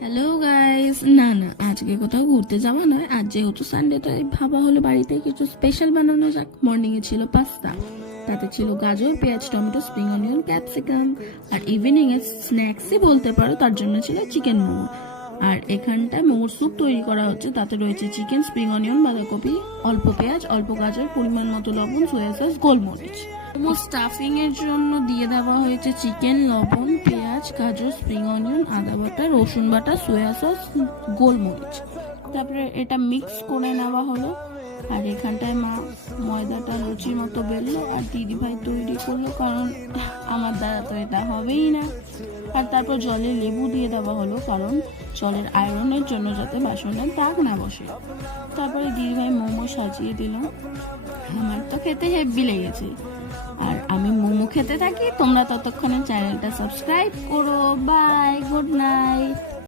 Hello guys, না না আজকে কোথাও ঘুরতে যাওয়া নয়। আজ যেহেতু সানডে, তাই ভাবা হলো বাড়িতে কিছু স্পেশাল বানানো যাক। মর্নিং এ ছিল পাস্তা, তাতে ছিল গাজর, পেঁয়াজ, টমেটো, স্প্রিং অনিয়ন, ক্যাপসিকাম। আর ইভিনিং এ স্ন্যাক্সই বলতে পারো, তার জন্য ছিল চিকেন মোমো। আর এখানটায় মোমোর স্যুপ তৈরি করা হচ্ছে, তাতে রয়েছে চিকেন, স্প্রিং অনিয়ন, বাঁধাকপি, অল্প পেঁয়াজ, অল্প গাজর, পরিমাণ মতো লবণ, সোয়া সস, গোলমরিচ। মোমো স্টাফিং এর জন্য দিয়ে দেওয়া হয়েছে চিকেন, লবণ, পেঁয়াজ, গাজর, স্প্রিং অনিয়ন, আদা বাটা, রসুন বাটা, সোয়া সস, গোলমরিচ। তারপরে এটা মিক্স করে নেওয়া হলো। আর এখানটায় মা ময়দাটা লুচির মতো বেললো, আর দিদি ভাই তৈরি করলো, কারণ আমার দ্বারা তো এটা হবেই না। আর তারপর জলে লেবু দিয়ে দেওয়া হলো, কারণ জলের আয়রনের জন্য যাতে বাসনের দাগ না বসে। তারপরে দিদি ভাই মোমো সাজিয়ে দিল। আমার তো খেতে হেব্বি লেগেছে। আর আমি মোমো খেতে থাকি, তোমরা ততক্ষণে চ্যানেলটা সাবস্ক্রাইব করো। Bye, good night.